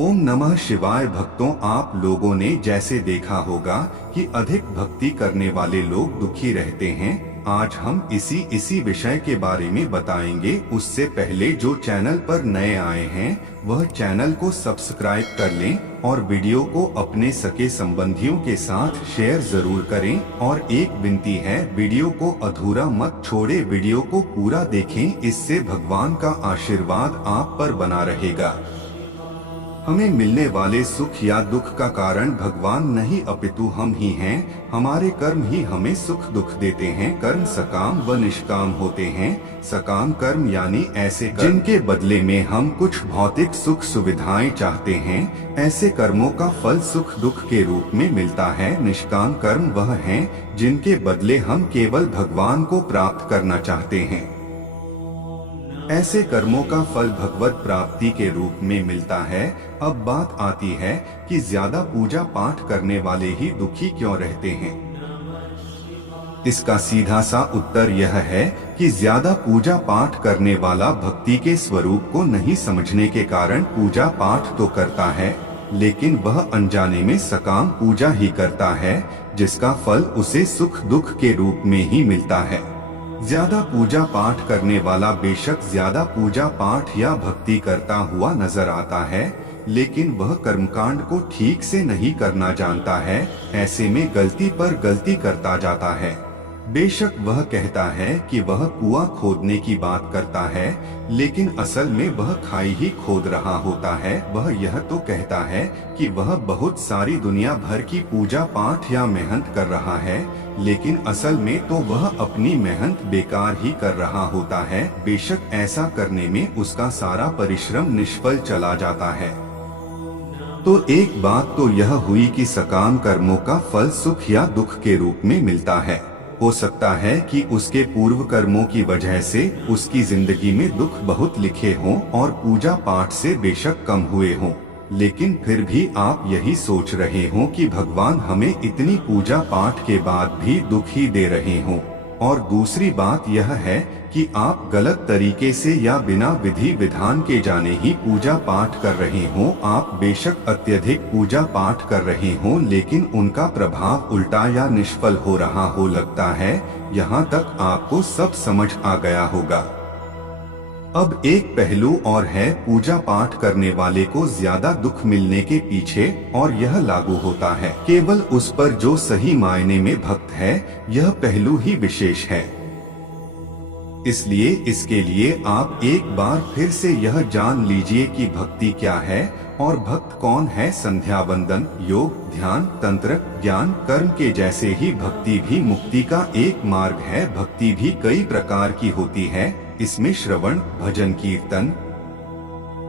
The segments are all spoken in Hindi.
ओम नमः शिवाय। भक्तों, आप लोगों ने जैसे देखा होगा कि अधिक भक्ति करने वाले लोग दुखी रहते हैं। आज हम इसी विषय के बारे में बताएंगे। उससे पहले जो चैनल पर नए आए हैं वह चैनल को सब्सक्राइब कर लें और वीडियो को अपने सगे संबंधियों के साथ शेयर जरूर करें। और एक विनती है, वीडियो को अधूरा मत छोड़े, वीडियो को पूरा देखें, इससे भगवान का आशीर्वाद आप पर बना रहेगा। हमें मिलने वाले सुख या दुख का कारण भगवान नहीं अपितु हम ही हैं। हमारे कर्म ही हमें सुख दुख देते हैं। कर्म सकाम व निष्काम होते हैं। सकाम कर्म यानी ऐसे कर्म जिनके बदले में हम कुछ भौतिक सुख सुविधाएं चाहते हैं। ऐसे कर्मों का फल सुख दुख के रूप में मिलता है। निष्काम कर्म वह हैं जिनके बदले हम केवल भगवान को प्राप्त करना चाहते हैं। ऐसे कर्मों का फल भगवत प्राप्ति के रूप में मिलता है। अब बात आती है कि ज्यादा पूजा पाठ करने वाले ही दुखी क्यों रहते हैं। इसका सीधा सा उत्तर यह है कि ज्यादा पूजा पाठ करने वाला भक्ति के स्वरूप को नहीं समझने के कारण पूजा पाठ तो करता है, लेकिन वह अनजाने में सकाम पूजा ही करता है, जिसका फल उसे सुख दुख के रूप में ही मिलता है। ज्यादा पूजा पाठ करने वाला बेशक ज्यादा पूजा पाठ या भक्ति करता हुआ नजर आता है, लेकिन वह कर्मकांड को ठीक से नहीं करना जानता है। ऐसे में गलती पर गलती करता जाता है। बेशक वह कहता है कि वह कुआं खोदने की बात करता है, लेकिन असल में वह खाई ही खोद रहा होता है। वह यह तो कहता है कि वह बहुत सारी दुनिया भर की पूजा पाठ या मेहनत कर रहा है, लेकिन असल में तो वह अपनी मेहनत बेकार ही कर रहा होता है। बेशक ऐसा करने में उसका सारा परिश्रम निष्फल चला जाता है। तो एक बात तो यह हुई कि सकाम कर्मों का फल सुख या दुख के रूप में मिलता है। हो सकता है कि उसके पूर्व कर्मों की वजह से उसकी जिंदगी में दुख बहुत लिखे हों और पूजा पाठ से बेशक कम हुए हों, लेकिन फिर भी आप यही सोच रहे हों कि भगवान हमें इतनी पूजा पाठ के बाद भी दुख ही दे रहे हों। और दूसरी बात यह है कि आप गलत तरीके से या बिना विधि विधान के जाने ही पूजा पाठ कर रहे हों। आप बेशक अत्यधिक पूजा पाठ कर रहे हों, लेकिन उनका प्रभाव उल्टा या निष्फल हो रहा हो लगता है। यहाँ तक आपको सब समझ आ गया होगा। अब एक पहलू और है पूजा पाठ करने वाले को ज्यादा दुख मिलने के पीछे, और यह लागू होता है केवल उस पर जो सही मायने में भक्त है। यह पहलू ही विशेष है। इसलिए इसके लिए आप एक बार फिर से यह जान लीजिए कि भक्ति क्या है और भक्त कौन है। संध्या वंदन, योग, ध्यान, तंत्र, ज्ञान, कर्म के जैसे ही भक्ति भी मुक्ति का एक मार्ग है। भक्ति भी कई प्रकार की होती है। इसमें श्रवण, भजन, कीर्तन,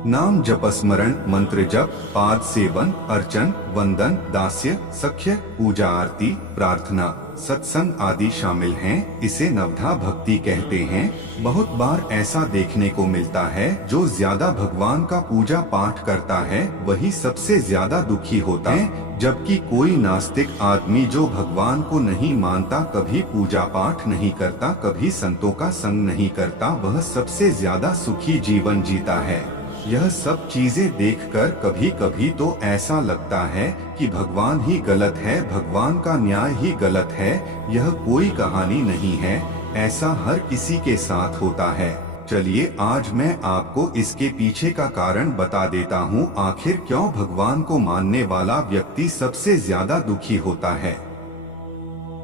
नाम जप, स्मरण, मंत्र जप, पाद सेवन, अर्चन, वंदन, दास्य, सख्य, पूजा, आरती, प्रार्थना, सत्संग आदि शामिल हैं। इसे नवधा भक्ति कहते हैं। बहुत बार ऐसा देखने को मिलता है, जो ज्यादा भगवान का पूजा पाठ करता है वही सबसे ज्यादा दुखी होता है, जबकि कोई नास्तिक आदमी जो भगवान को नहीं मानता, कभी पूजा पाठ नहीं करता, कभी संतों का संग नहीं करता, वह सबसे ज्यादा सुखी जीवन जीता है। यह सब चीजें देखकर कभी कभी तो ऐसा लगता है कि भगवान ही गलत है, भगवान का न्याय ही गलत है। यह कोई कहानी नहीं है, ऐसा हर किसी के साथ होता है। चलिए आज मैं आपको इसके पीछे का कारण बता देता हूँ। आखिर क्यों भगवान को मानने वाला व्यक्ति सबसे ज्यादा दुखी होता है।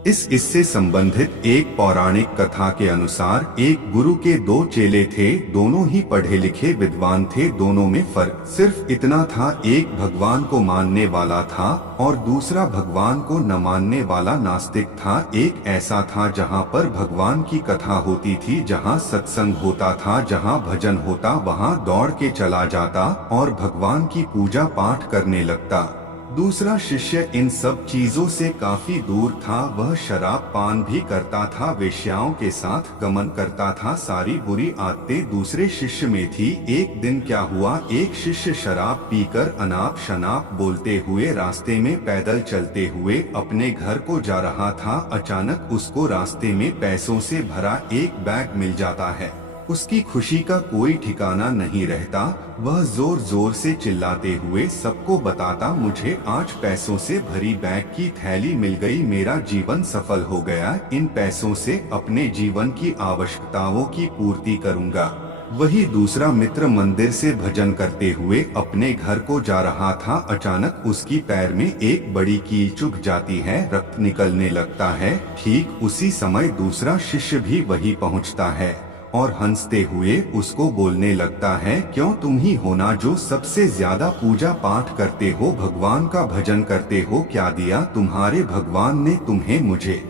इससे संबंधित एक पौराणिक कथा के अनुसार एक गुरु के दो चेले थे। दोनों ही पढ़े लिखे विद्वान थे। दोनों में फर्क सिर्फ इतना था, एक भगवान को मानने वाला था और दूसरा भगवान को न मानने वाला नास्तिक था। एक ऐसा था जहाँ पर भगवान की कथा होती थी, जहाँ सत्संग होता था, जहाँ भजन होता, वहाँ दौड़ के चला जाता और भगवान की पूजा पाठ करने लगता। दूसरा शिष्य इन सब चीजों से काफी दूर था। वह शराब पान भी करता था, वेश्याओं के साथ गमन करता था, सारी बुरी आदतें दूसरे शिष्य में थी। एक दिन क्या हुआ, एक शिष्य शराब पीकर अनाप शनाप बोलते हुए रास्ते में पैदल चलते हुए अपने घर को जा रहा था। अचानक उसको रास्ते में पैसों से भरा एक बैग मिल जाता है। उसकी खुशी का कोई ठिकाना नहीं रहता। वह जोर जोर से चिल्लाते हुए सबको बताता, मुझे आज पैसों से भरी बैग की थैली मिल गई, मेरा जीवन सफल हो गया, इन पैसों से अपने जीवन की आवश्यकताओं की पूर्ति करूंगा। वही दूसरा मित्र मंदिर से भजन करते हुए अपने घर को जा रहा था। अचानक उसकी पैर में एक बड़ी कील चुभ जाती है, रक्त निकलने लगता है। ठीक उसी समय दूसरा शिष्य भी वहीं पहुंचता है और हंसते हुए उसको बोलने लगता है, क्यों तुम ही हो ना जो सबसे ज्यादा पूजा पाठ करते हो, भगवान का भजन करते हो, क्या दिया तुम्हारे भगवान ने तुम्हें मुझे?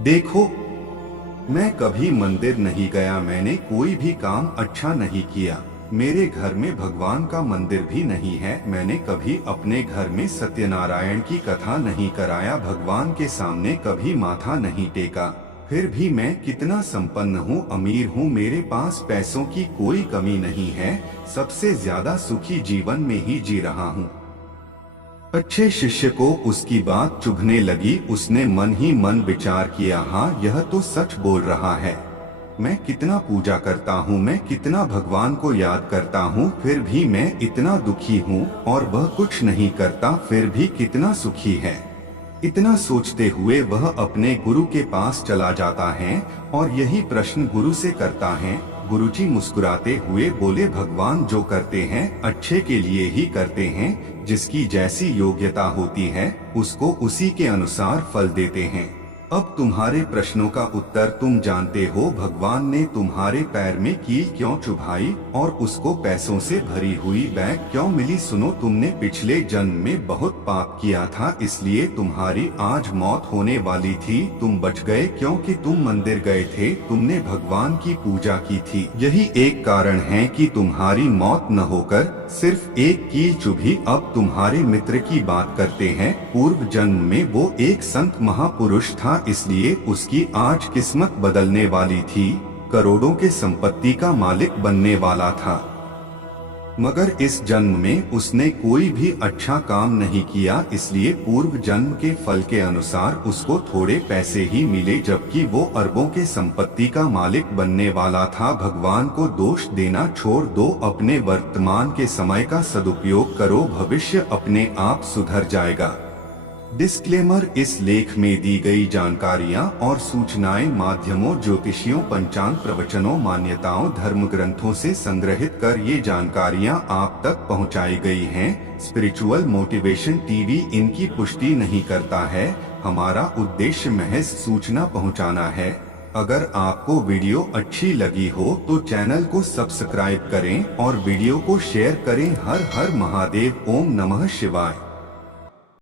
देखो, मैं कभी मंदिर नहीं गया, मैंने कोई भी काम अच्छा नहीं किया, मेरे घर में भगवान का मंदिर भी नहीं है, मैंने कभी अपने घर में सत्यनारायण की कथा नहीं कराया, भगवान के सामने कभी माथा नहीं टेका, फिर भी मैं कितना संपन्न हूँ, अमीर हूँ, मेरे पास पैसों की कोई कमी नहीं है, सबसे ज्यादा सुखी जीवन में ही जी रहा हूँ। अच्छे शिष्य को उसकी बात चुभने लगी। उसने मन ही मन विचार किया, हाँ यह तो सच बोल रहा है, मैं कितना पूजा करता हूँ, मैं कितना भगवान को याद करता हूँ, फिर भी मैं इतना दुखी हूँ, और वह कुछ नहीं करता फिर भी कितना सुखी है। इतना सोचते हुए वह अपने गुरु के पास चला जाता है और यही प्रश्न गुरु से करता है। गुरुजी मुस्कुराते हुए बोले, भगवान जो करते हैं अच्छे के लिए ही करते हैं, जिसकी जैसी योग्यता होती है उसको उसी के अनुसार फल देते हैं। अब तुम्हारे प्रश्नों का उत्तर तुम जानते हो, भगवान ने तुम्हारे पैर में कील क्यों चुभाई और उसको पैसों से भरी हुई बैग क्यों मिली। सुनो, तुमने पिछले जन्म में बहुत पाप किया था, इसलिए तुम्हारी आज मौत होने वाली थी, तुम बच गए क्योंकि तुम मंदिर गए थे, तुमने भगवान की पूजा की थी, यही एक कारण है कि तुम्हारी मौत न होकर सिर्फ एक कील चुभी। अब तुम्हारे मित्र की बात करते हैं। पूर्व जन्म में वो एक संत महापुरुष था, इसलिए उसकी आज किस्मत बदलने वाली थी, करोड़ों के संपत्ति का मालिक बनने वाला था, मगर इस जन्म में उसने कोई भी अच्छा काम नहीं किया, इसलिए पूर्व जन्म के फल के अनुसार उसको थोड़े पैसे ही मिले, जबकि वो अरबों के संपत्ति का मालिक बनने वाला था। भगवान को दोष देना छोड़ दो, अपने वर्तमान के समय का सदुपयोग करो, भविष्य अपने आप सुधर जाएगा। डिस्क्लेमर: इस लेख में दी गई जानकारियां और सूचनाएं माध्यमों, ज्योतिषियों, पंचांग, प्रवचनों, मान्यताओं, धर्म ग्रंथों से संग्रहित कर ये जानकारियां आप तक पहुंचाई गई हैं। स्पिरिचुअल मोटिवेशन टीवी इनकी पुष्टि नहीं करता है। हमारा उद्देश्य महज सूचना पहुंचाना है। अगर आपको वीडियो अच्छी लगी हो तो चैनल को सब्सक्राइब करें और वीडियो को शेयर करें। हर हर महादेव। ओम नमः शिवाय।